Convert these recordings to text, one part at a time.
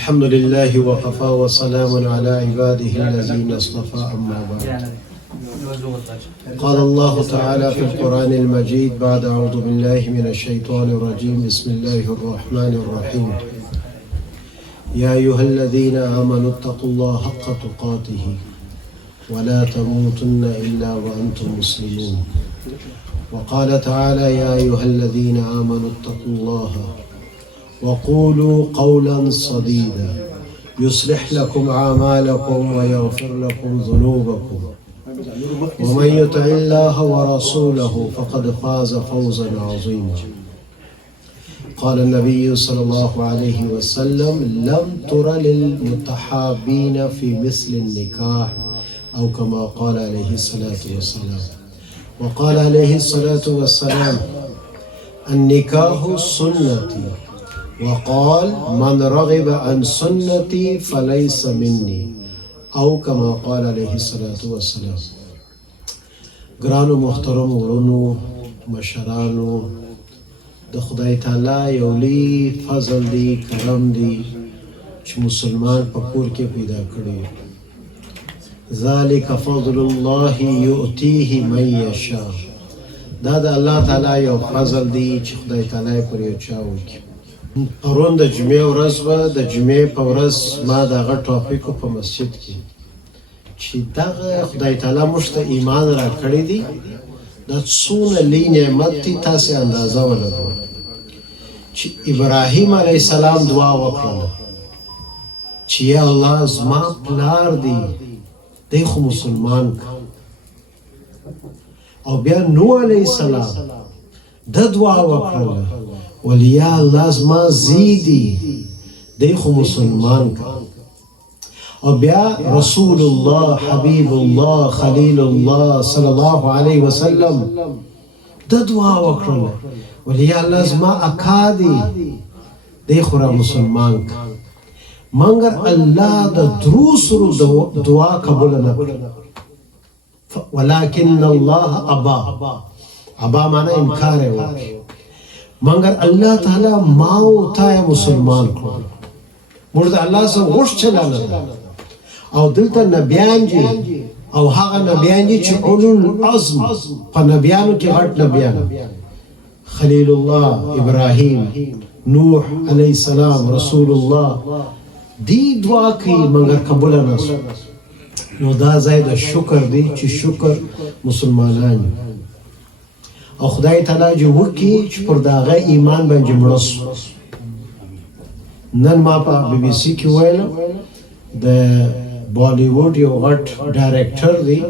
الحمد لله وقفا وسلام على عباده الذين اصطفى أما بعد. قال الله تعالى في القرآن المجيد بعد أعوذ بالله من الشيطان الرجيم بسم الله الرحمن الرحيم. يا أيها الذين آمنوا اتقوا الله حق تقاته ولا تموتن إلا وأنتم مسلمون. وقال تعالى يا أيها الذين آمنوا اتقوا الله وقولوا قولا سديدا يصلح لكم أعمالكم ويغفر لكم ذنوبكم ومن يطع الله ورسوله فقد فاز فوزا عظيما. قال النبي صلى الله عليه وسلم لم تر للمتحابين في مثل النكاح أو كما قال عليه الصلاة والسلام. وقال عليه الصلاة والسلام النكاح سنتي وقال من رغب عن سنتي فليس مني او كما قال عليه الصلاة والسلام. ګرانو محترم ورونو مشرانو، د خدای تعالی یو لوی فضل دی، کرم دی چې مسلمان په کور کې پیدا کړی. ذالک فضل الله یؤتیه من یشاء. دا د الله تعالی یو فضل دی چې خدای تعالی پر یو چا وکړي. پرون د جمعې ورځ به د جمعې په ورځ ما دغه ټاپک په مسجد کې چې دغه خدای تعالی موږ ته ایمان راکړی دی، دا څومره لوی نعمت دی تاسې اندازه ولګوئ. چې ابراهیم علیه السلام دعا وکړله چې یا الله زما پلار دی دی خو مسلمان که. او بیا نوح علیه السلام د دعا وکړله ولیا الله زما زیدی دی خو مسلمان که. او بیا رسول الله حبیب الله خلیل الله صلی الله علیه وسلم د دعا وکړله ولیا الله زما اکا دی خو را مسلمان که. مگر الله د درو سرو دعا قبول نه کړه. ولکن الله ابا معنی انکار وکړي. مگر الله تعالی ما او تا مسلمان کړو. موږ د الله سره غوښ چلاله او دلته نبیان دي او هغه نبیان دي چې اولو العزم په نبیانو کې غټ نبیان خلیل الله ابراهیم نوح علیه السلام رسول الله دی دعا کوي مگر قبول نه شو. نو دا ځای د شکر دی چې شکر مسلمانان او خدای تعالی جو وکي چې پر داغه ایمان باندې مړ شو. نن ما په بي بي سي کې ویل د بالیووډ یو غټ ډایرکټر دی،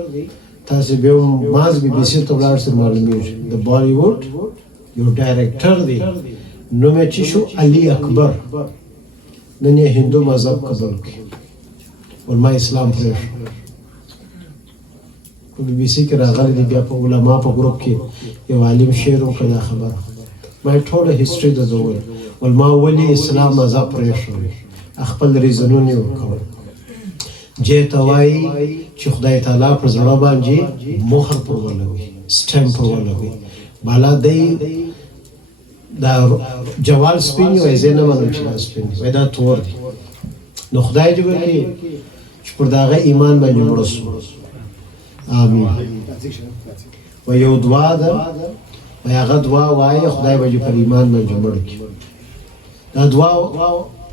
تاسو به ماز بي بي سي ته ولاړ سره معلومیږي. د بالیووډ یو ډایرکټر دی، نو مې چې شو علي اکبر. نن یې هندو مذهب قبول کړ او ما اسلام پرېښ. په بي بي سي کې راغلی دی، بیا په علما په ګروپ کې یو عالم شعر وکړ دا خبره. ما ټوله هیسټري د زوول ول ما ولې اسلام مذهب پرېښود، خپل ریزنونه وکړ. جې ته وایي چې خدای تعالی پر زړه باندې مهر پر ولګوي، سټمپ پر ولګوي. بالا دی دا جوال سپین وای زه نه منم چې دا سپین وای دا تور دی. نو خدای دې وکړي چې پر داغه ایمان باندې مړ شو. آمین. و یو دعا ده و هغه دعا وایي خدای به پر ایمان باندې مړ کړي. دا دعا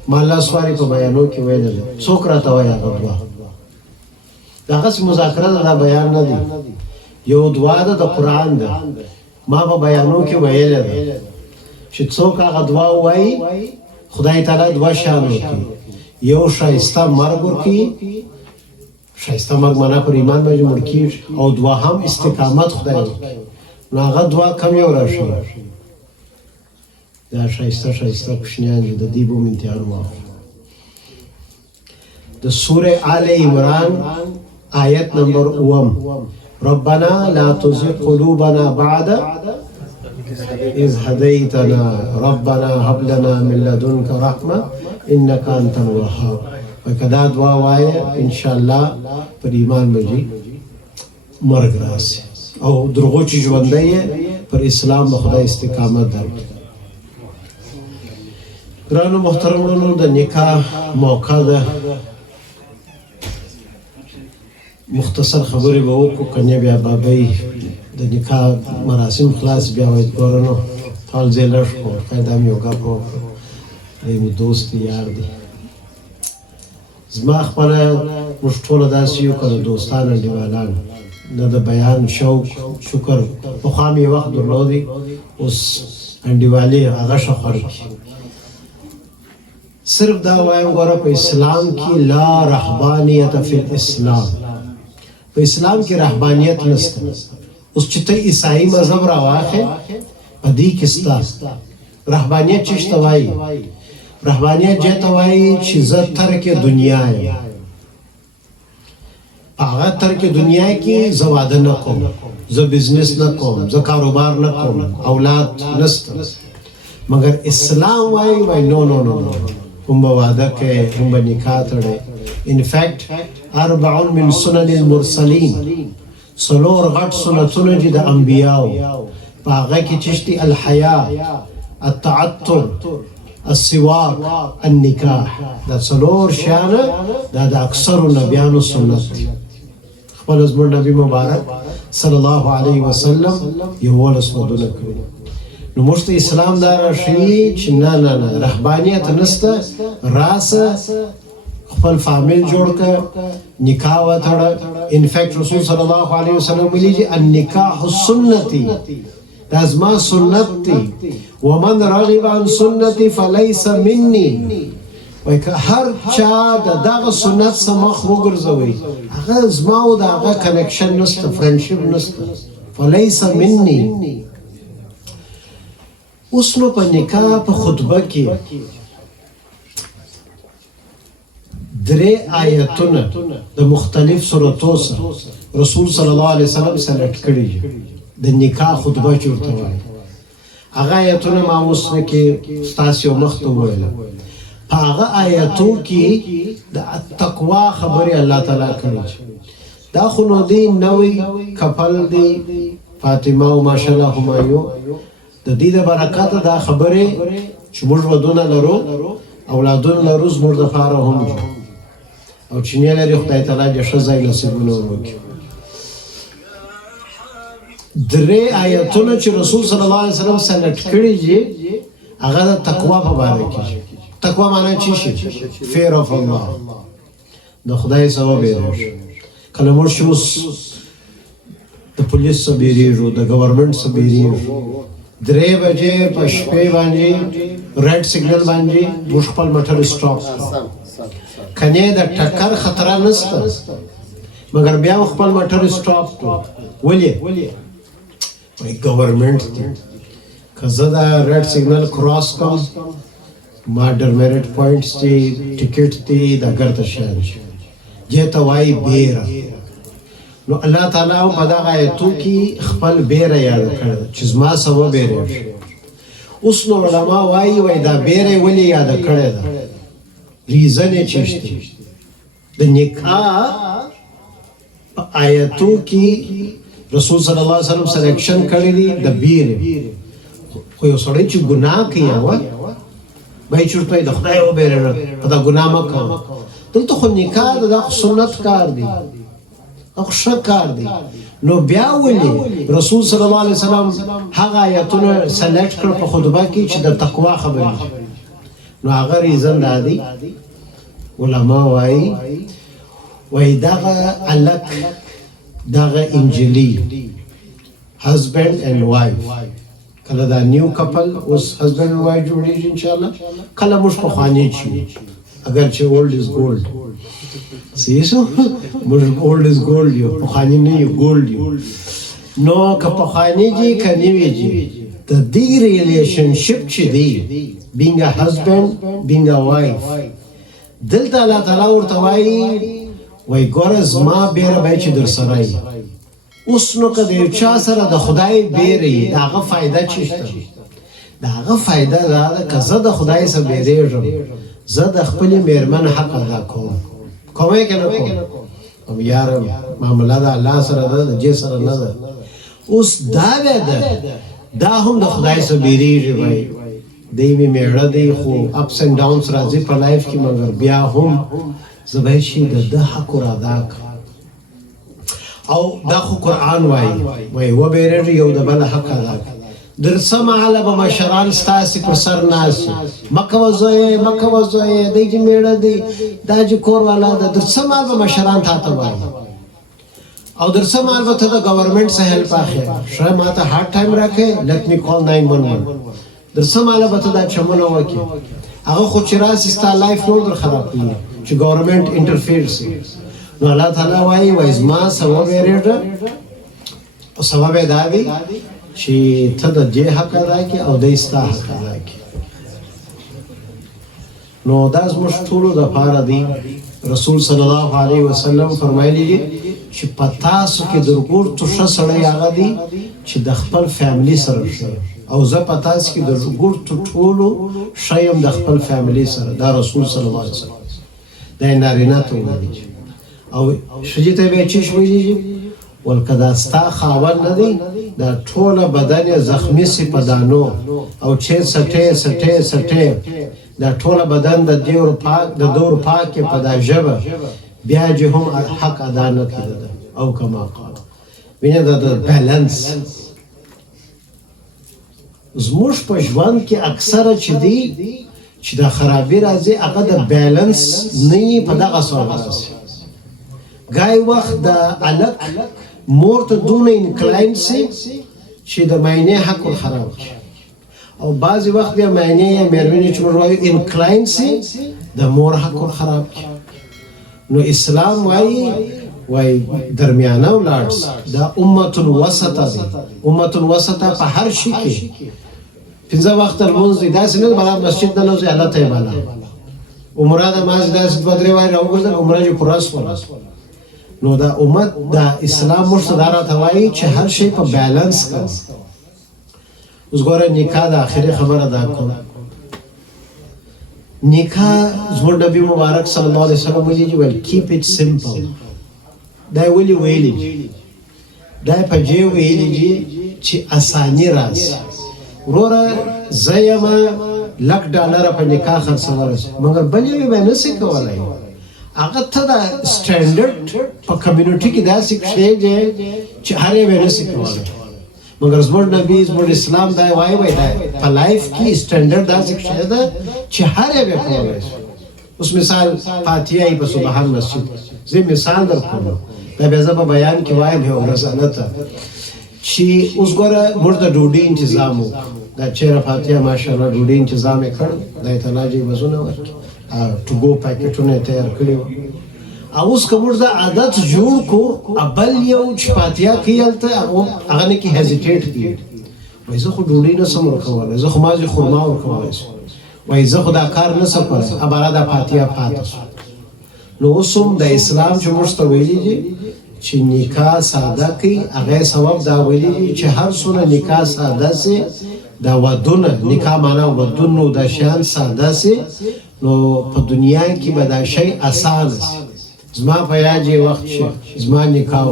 ما الله سواری په بیانو کې ویل دي. څوک راته وایي هغه دعا دغه مذاکره دا بیان نه دی. یو دعا ده د قرآن ده، ما په بیانو کې ویل ده چې څوک هغه دعا وایي خدای تعالی دعا شامل کړي. یو شایسته مرګ ورکړي، شایسته مرګ معنا پر ایمان باندې مړ کېږي، او دعا هم استقامت خدای ورکړي. نو هغه دعا کم یو راشي. دا شایسته کوشنیان دي، د دې به امتحان واخلو. د سوره آل عمران آیت نمبر 9 ربنا لا تزغ قلوبنا بعد إذ هديتنا ربنا هب لنا من لدنك رحمة إنك أنت الوهاب. وکدا دعا وایه ان شاء الله پر ایمان باندې مرګ راسي او درغو چې ژوندۍ پر اسلام به خدای استقامت درکړي. ګرانو محترمانو د نکاح موقع ده مختصر خبرې به وکړو کنه بیا بابای د نکاح مراسم خلاص بیا وایي ګورنو ټول ځای لږ کړو قاعده مې یو ګپ وکړو دی مې دوست یار دی زما خپله موږ ټوله داسې یو که د دوستان انډیوالان نه د بیان شوق شکر پخوا مې وخت درلودی اوس انډیوالي هغه ښه خوړ کړي صرف دا وایم ګوره په اسلام کې لا رهبانیت فی الاسلام په اسلام کې رهبانیت نشته اوس چې ته عیسائی مذهب راواخې په دې کې ستا رهبانیت چې شته وایي رهبانیت دې ته وایي چې زه ترک دنیا یم هغه ترک دنیا کې زه واده نه کوم زه بزنس نه کوم زه کاروبار نه کوم اولاد نشته مگر اسلام وایي نو نو نو هم به واده کوې هم به نکاح تړې انفیکټ اربع من سنن المرسلین څلور غټ سنتونه دي د انبیاو په هغه کې چې شته الحیا التعطر السواک النکاح دا څلور شیانه دا د اکثرو نبیانو سنت دي خپل زموږ نبی مبارک صلی الله علیه وسلم یولس ودونه کړي نو موږ ته اسلام دا راښیي چې نه نه نه رهبانیت نشته راسه خپل فامیل جوړ کړه نکاح وتړه انفیکټ رسول صلی الله علیه وسلم ویلي چې النکاح سنتي دا زما سنت دی ومن رغب عن سنتي فليس مني وای که هر چا د دغه سنت څخه مخ وګرځوي هغه زما او د هغه کنیکشن نشته فرندشپ نشته فليس مني اوس نو په نکاح په خطبه کې درې آیتونه د مختلف سورتو سره رسول صلی الله علیه وسلم سلیکټ کړي د نکاح خطبه چورته وایي هغه آیتونه ما اوس کې تاسو مخ ته وویل په هغه آیتو کې د تقوا خبره الله تعالی کړي دا خو نو دی نوې کپل دی فاطمه او ماشاءالله همایو د دې د برکات دا خبره چې موږ ودونه لرو اولادونه لرو زموږ د فاره هم او چې نه لري خدای تعالی دې ښه ځای نصیبونه وکړي درې آیتونه چې رسول صلی الله علیه وسلم سلیکټ کړي دي هغه د تقوا په اړه کې تقوا معنی څه شي fear of Allah د خدای څخه بیریږي کله موږ د پولیس څخه بیریږو د ګورنمنت څخه بیریږو 3 بجې په شپې باندې ریډ سیګنل باندې موږ خپل موټر سټاپ کنه د ټکر خطر نشته مگر بیا خپل موټر سټاپ ولې وای ګورنمنت کزه دا ریډ سیګنل کراس کوم ما ډرمیرټ پوینټس تی ټیکټ تی دا ګرځه شان جته وای بیره نو الله تعالی په دا آیتو کې خپل بیره یاد کړ چې زما سبب بیره اوس نو علما وای دا بیره ولې یاد کړی دا ریزن یې چشته د نکاح آیتو کې رسول صلی الله علیه وسلم سلیکشن کړی دی د بیره خو یو سړی چې ګناه کوي بای چورته د خدای او بیره په دا ګناه مکه دلته خو نکاح د سنت کار دی او شکار دی نو بیا ولې رسول صلی الله علیه وسلم هغه آیتونه سلیکټ کړ په خطبه کې چې د تقوا خبره نو هغه ریزن دی علما وای دغه الک دغه انجلی husband and wife کله دا نیو کپل اوس husband and wife جوړیږي ان شاء الله کله موږ په خوانې چی اگر چې old is gold سیسو موږ old is gold یو په خوانې نه یو gold یو نو که په خوانې جی کني ویږي د دې ریلیشنشپ چې دی being a husband being a wife دلته الله تعالی ورته وای ګورز ما بیره به چې در سره ای اوس نو که د چا سره د خدای بیره داغه فائدہ چشته داغه فائدہ دا که زه د خدای سره بیریږم زه د خپل میرمن حق ادا کوم کومه کنه کوم او یار معاملې دا الله سره ده د سره نه ده اوس دا ده دا هم د خدای سره بیریږي وای دی می میړه دی خو اپس اینڈ ډاونز راځي په لایف کې مګر بیا هم زبې شي د حق ادا او دا خو قرآن وایي و بیرېږي یو د بل حق ادا درسم علی به مشران ستاسې پر سر ناست مکه وزویې مکه وزویې دی چې میړه دی دا چې کور والا ده درسم به مشران تا ته وایي او درسم به ته د ګورنمنټ څخه هیلپ اخلي ښه ما ته هارډ ټایم راکې لیټ می کال 911 درسم به ته دا چمنه وکړي هغه خو چې راسي ستا لایف نور در خراب کړي چې ګورنمنټ انټرفیر سي نو الله تعالی وایي زما سبب ویریږه او سبب یې دا دی چې ته د دې حق ادا کړې او د ستا حق ادا کړې نو دا زموږ ټولو دپاره دی رسول صلی الله علیه وسلم فرمایلی دي چې په تاسو کې د ورکوټو ښه سړی هغه دی چې د خپل فیملي سره ښه او زه په تاسو کې د ورکوټو ټولو ښه یم د خپل فیملي سره دا رسول صلی الله علیه وسلم دا یې نارینه ته وویلي او ښځې ته بیا چی ویلي ولکه دا ستا خاوند نه دی دا ټوله بدن یې زخمي سي په دانو او چې سټې دا ټوله بدن د دور پاک په دا ژبه بیا چې هم حق ادا نه کړی او کما قال وینه دا د بیلانس زموږ په ژوند کې اکثره چې دی چې دا خرابي راځي هغه د بیلانس نه په دغه سوال راځي ګای وخت د الک مور ته دونه انکلاین سي چې د معنی حق خراب شي او بعضی وخت بیا معنی یا مېرمنې چې موږ وایو انکلاین سي د مور حق خراب شي نو اسلام وایي درمیانه ولاړ دا امة الوسطه دی امة الوسطه په هر شي کې پنځه وخت لمونځ دی داسې نه بلا مسجد نه نوځي الله ته بالا عمره د ماز داسې دوه درې وای راوګرځل عمره چې پوره شوه نو دا امت دا اسلام مشتدارا توایی چې هر شی په بیلانس کوي اوس ګوره نکاح د اخري خبره دا کوم نکاح زموږ نبی مبارک صلی الله علیه وسلم ویلي ول کیپ اټ سمپل دا ویلي دا په دې ویلي چې اساني راشي وروره زېما $1,00,000 په نکاح خرڅول مګر بلې به نه سې کولای هغه ته دا سټانډرډ په کمیونټي کې داسې شی دی چې هر یو به نه سې کولای مګر زموږ نبی زموږ اسلام دا وایي دا په لایف کې سټانډرډ داسې شی ده چې هر یو به کولای اوس مثال فاتحه په سبحان مسجد زه مثال درکوم دا به زه په بیان کې وایم یو ورځ ته چې اوس ګوره موږ د ډوډۍ تنظیم دا چیرې فاتحه ماشاءالله ډوډۍ تنظیم کړ دا ته ناجی وزونه ورکړي to go پاکټونه تیار کړو او اوس کوم دا عادت جوړ کو ابل یو چپاتیا کیلته هغه نه کی هزیټیټ کی وای زه خو ډوډۍ نه سم ورکوم زه خو مازه خورما ورکوم وای زه خو دا کار نه سم کوم اباره دا فاتحه پاتې نو اوسم د اسلام چې مرسته ویلي دي چې نکاح ساده کی هغه سبب دا ویلي دي چې هر څونه نکاح ساده سي دا ودونه نکاح معنا ودونو د شان ساده سي نو په دنیا کې به دا شی اسان زما په یاد وخت شي زما نکاح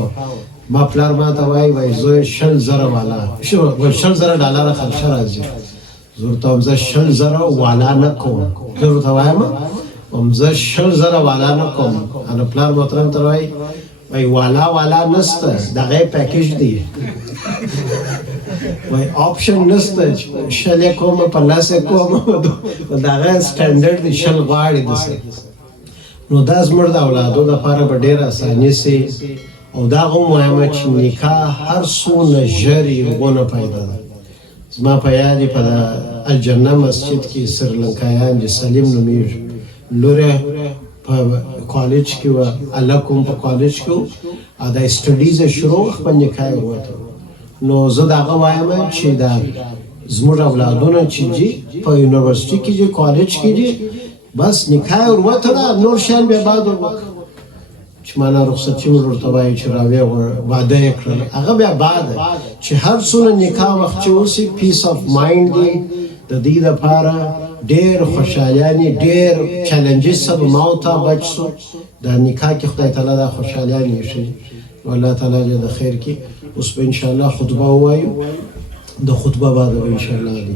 ما پلار ما ته وای زه 60,000 والا شو $60,000 خرچ راځي زه ته زه 60,000 والا نه کوم زه ته وایم زه 60,000 والا نه کوم انا پلار محترم ته وای والا نسته دغه پیکیج دی وای آپشن نسته شل کوم په لاس کوم دغه سټانډرډ دی شل غواړي دسه نو دا زموږ د اولادو لپاره به ډېر اساني سي او دا هم مهمه چې نکاح هر څونه ژر یوونه پیدا ده زما په یاد په الجنه مسجد کې سریلانکایان چې سلیم نومیږي لوره په کالج کې و الله کوم په کالج کې دا سټډیز شروع خپل نکاح وته نو زه دا وایم چې دا زموږ اولادونه چې په یونیورسيټي کې چې کالج کې دي بس نکاح ورته نور شان به بعد وکړه چې معنا رخصتي ورته وایي چې راوي وعده کړل هغه بیا بعد چې هر څونه نکاح وخت چې اوسې پیس اف مایند دی د دې لپاره ډېر خوشاليانې ډېر چیلنجز سره موته بچو د نکاح کې خدای تعالی دا خوشاليانې شي والله تعالی دې د خیر کې اوس به ان شاء الله خطبه وایو د خطبه بعد ان شاء الله دی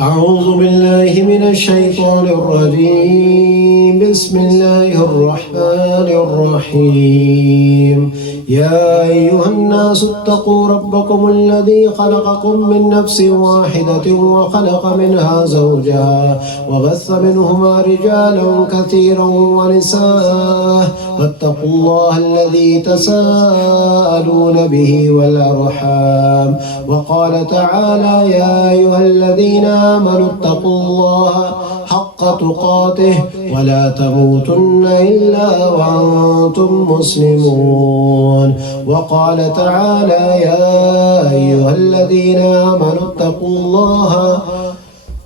أعوذ بالله من الشيطان الرجيم بسم الله الرحمن الرحيم يا أيها الناس اتقوا ربكم الذي خلقكم من نفس واحدة وخلق منها زوجها وبث منهما رجالا كثيرا ونساء واتقوا الله الذي تساءلون به والأرحام وقال تعالى يا أيها الذين آمنوا اتقوا الله حق تقاته ولا تموتن إلا وأنتم مسلمون وقال تعالى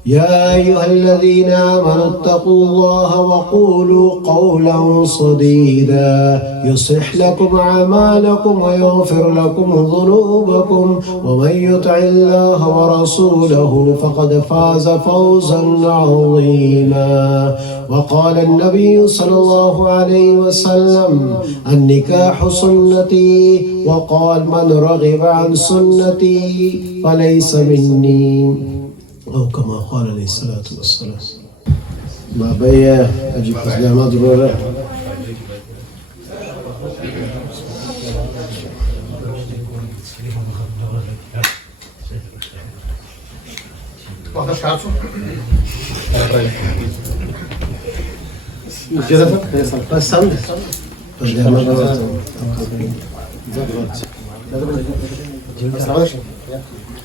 يا أيها الذين آمنوا اتقوا الله وقولوا قولا سديدا يصلح لكم أعمالكم ويغفر لكم ذنوبكم ومن يطع الله ورسوله فقد فاز فوزا عظيما وقال النبي صلى الله عليه وسلم النكاح سنتي وقال من رغب عن سنتي فليس مني أو كما قال عليه الصلاة والسلام. ما بيا أجيب فزلا مضرورة بس هم فزلا مضرورة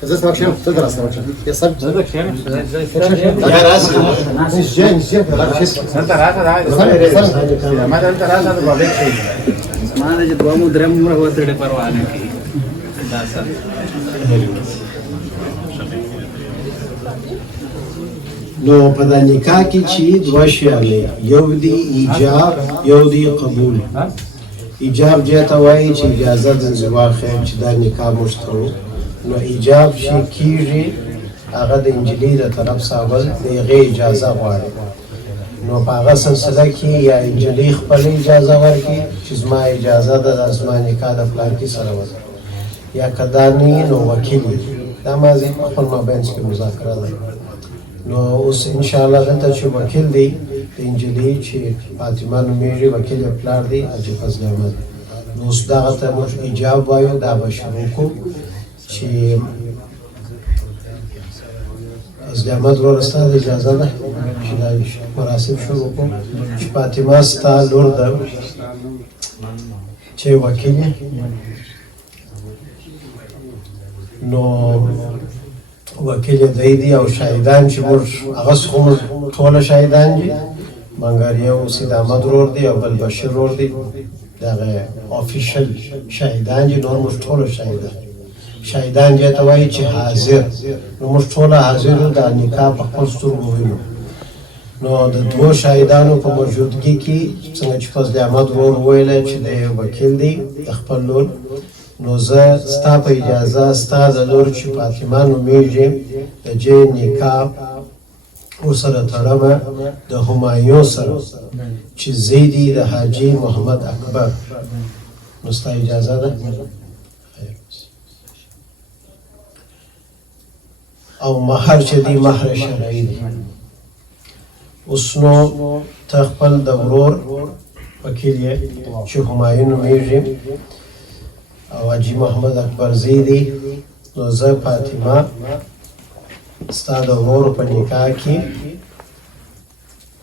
زي سمكشين تقدر سمكشين يا صب سمكشين يا راس مش جاي انت راسه عادي ما انت راسه بابك ما نجد بامو درم مره وتر پروانے کی داسا نو په د نکاح کې چې دوه شیان یو دی ایجاب یو دی قبول ایجاب جاته وایي چې اجازه د زوال خیر چې دا نکاح مشترو نو ایجاب شي کیږي هغه د انجیلی د طرف ساول دغه اجازه غواړي نو په هغه سلسله کې یا انجیلی خپل اجازه ورکړي چې زما اجازه د اسمان نکاح د پلان کې سره وځي یا کدانی نو وکیل دا مازی خپل مابین کې مذاکره ده نو اوس ان شاء الله دلته چې وکیل دی د انجیلی چې فاطمه نومیږي وکیل پلار دی حاجی فضل احمد نو اوس دغه ته موږ ایجاب وایو دا به شروع کوو چې از احمد ورسته د اجازه ده چې دا مراسم شروع کوم چې فاطمه ستا لور ده چې وکیل نو وکیل دی او شاهدان چې موږ هغه څومره ټول شاهدان دي منګر یو سید احمد ورور دی او بل بشیر ورور دی دغه افیشل شاهدان دي نور موږ ټول شاهدان شاهدان جاته وایي چې حاضر نو موږ ټول حاضر یو د نکاح په خپل سترګو وینو نو د دوه شاهدانو په موجودګۍ کې څنګه چې فضل احمد ورور ویلی چې د وکیل دی د خپل لور نو زه ستا په اجازه ستا د لور چې فاطمه نومیږي د جې نکاح ورسره تړمه د همایون سره چې زیدي د حاجي محمد اکبر نو ستا اجازه ده او مهر چې دی مهر شرعي دی اوس نو ته خپل د ورور وکیل یې چې همایون نومیږي او حاجي محمد اکبر زیدي نو زه فاطمه ستا د ورور په نکاح کې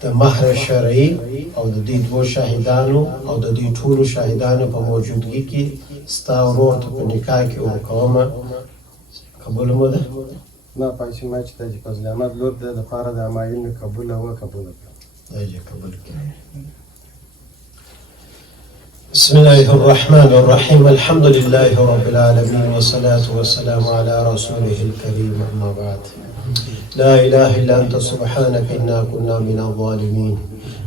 د مهر شرعي او د دې دوه شاهدانو او د دې ټولو شاهدانو په موجودګۍ کې ستا ورور ته په نکاح کې ورکومه قبول مو ده نه پایشي ما چې د فضل احمد لور د لپاره د همایون قبول او قبول دا یې قبول کړئ بسم الله الرحمن الرحيم الحمد لله رب العالمين والصلاة والسلام على رسوله الكريم أما بعد لا إله إلا أنت سبحانك إنا كنا من الظالمين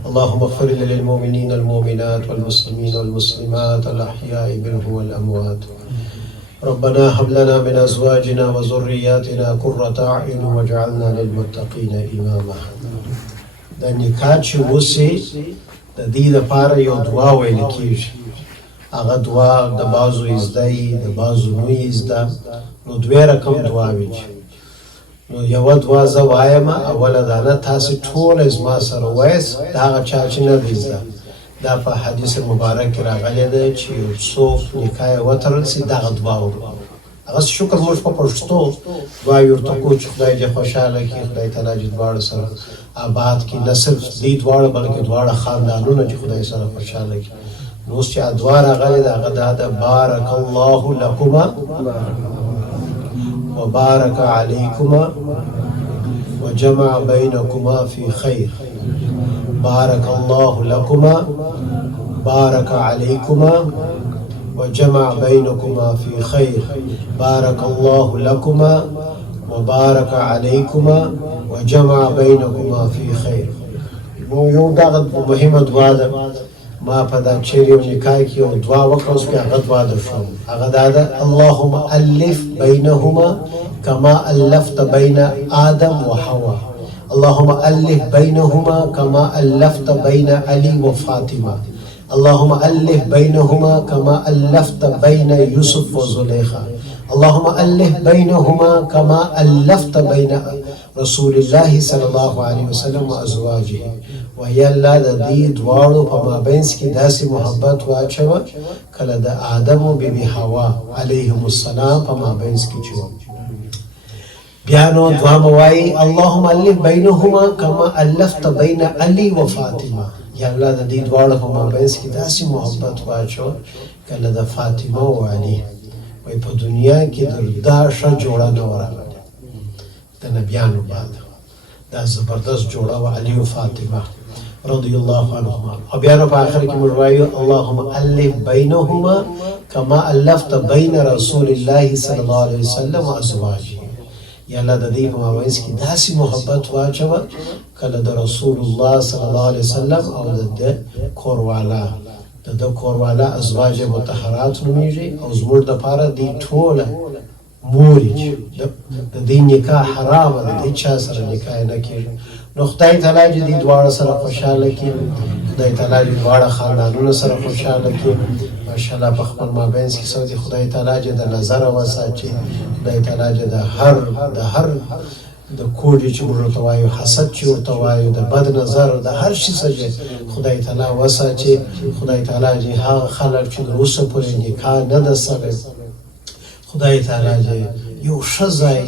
اللهم اغفر للمؤمنين المؤمنات والمسلمين والمسلمات الأحياء منهم والأموات ربنا هب لنا من أزواجنا وذرياتنا قرة أعين واجعلنا للمتقين إماما دا نکاح چې وسي د دې لپاره یو دعا ویل کېږي هغه دعا د بعضو زده د بعضو نه زده نو دوه رقم دعاوې نو یو دوا زه وایم اوله دانه تاسې ټوله زما سره وایست د هغه چا چې نه دی زده دا په حدیث مبارک کې راغلی ده چې یو څوک نکاح یې وتړل سي دغه دعا وکړو هغسې شکر موږ په پښتو دعاوې ورته کوو چې خدای دې خوشحاله کړي خدای تعالی دې دواړه سره آباد کړي نه صرف دې دواړه بلکې دواړه خاندانونه چې خدای سره خوشحاله کړي نو اوس چې دعا راغلې ده هغه دا ده بارک الله لکما وبارك عليكما وجمع بينكما في خير بارك الله لكما بارك عليكما وجمع بينكما في خير بارك الله لكما وبارك عليكما وجمع بينكما في خير یو دغه مهمه دعا ده ما په دا چیرې یو نکاح کې یو دعا وکړه اوس بیا هغه دعا درښوم هغه دا ده اللهم الف بینهما كما ألفت بين آدم وحواء اللهم ألف بينهما كما ألفت بين علي وفاطمة اللهم ألف بينهما كما ألفت بين يوسف وزليخة اللهم ألف بينهما كما ألفت بين رسول الله صلى الله عليه وسلم وأزواجه ويا الله د دې دواړو په مابینځ کې داسې محبت واچوه کله د آدم او بیبي حوا علیهم السلام په مابینځ کې چې بیا نو دعا موایي اللهم الف بینهما کما الفت بین علی و فاطمه یا الله د دې دواړو په مابینځ کې داسې محبت واچوه کله د فاطمه او علی وای په دنیا کې دا ښه جوړه نه ورغله د نبیانو بعد دا زبردست جوړه و علی و فاطمه رضی الله عنهما او بیا نو په آخر کې موږ وایو اللهم الف بینهما کما الفت بین رسول الله صلی الله علیه وسلم و ازواجه یا الله د دې په مابینځ کې داسې محبت واچوه کله د رسول الله صلی الله علیه وسلم او د کوروالا د کوروالا ازواج مطهرات نومیږي او زموږ دپاره دې ټوله موري چې د دې نکاح حرامه ده د چا سره نکاح نه کېږي نو خدای تعالی دې دې دواړه سره خوشحاله کړي خدای تعالی دې دواړه خاندانونه سره خوشحاله کړي ماشاءالله په خپل مابینځ کې څه دي خدای تعالی دې د نظره وساتي خدای تعالی دې د هر د کوډي چې موږ ورته وایو حسد چې ورته وایو د بد نظر د هر شي څخه خدای تعالی وساتي خدای تعالی دې هغه خلک چې د اوسه پورې نکاح نه ده سوی خدای تعالی دې یو ښه ځای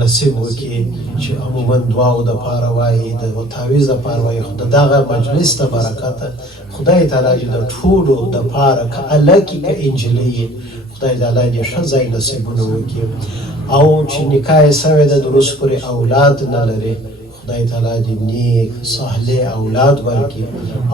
نصیب وکړي چې عموما دعاو دپاره وایي د تعویض دپاره وایي خو د دغه مجلس د برکته خدای تعالی دې د ټولو دپاره که هلکې که انجلۍ خدای تعالی دې ښه ځای نصیبونه وکړي او چې نکاح یې سوی ده د اوس پورې اولاد نه لري خدای تعالی دې نیک صالح اولاد ورکړي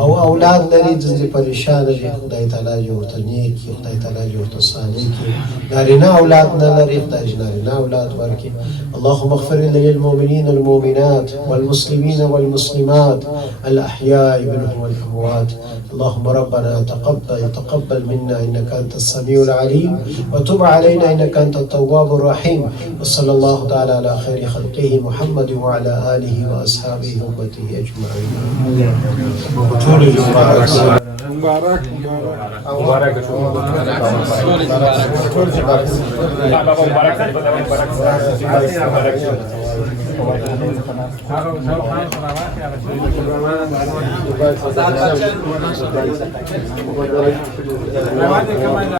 او اولاد لري د دې پریشانه دي خدای تعالی دې ورته نیک کړي خدای تعالی دې ورته صالح کړي نارینه اولاد نه لري خدای دې نارینه اولاد ورکړي اللهم اغفر للمؤمنين والمؤمنات والمسلمين والمسلمات الأحياء منهم والأموات اللهم ربنا تقبل منا إنك أنت السميع العليم وتب علينا إنك أنت التواب الرحيم وصلى الله تعالى على خير خلقه محمد وعلى آله وأصحابه أمته أجمعين مبارک مبارک مبارک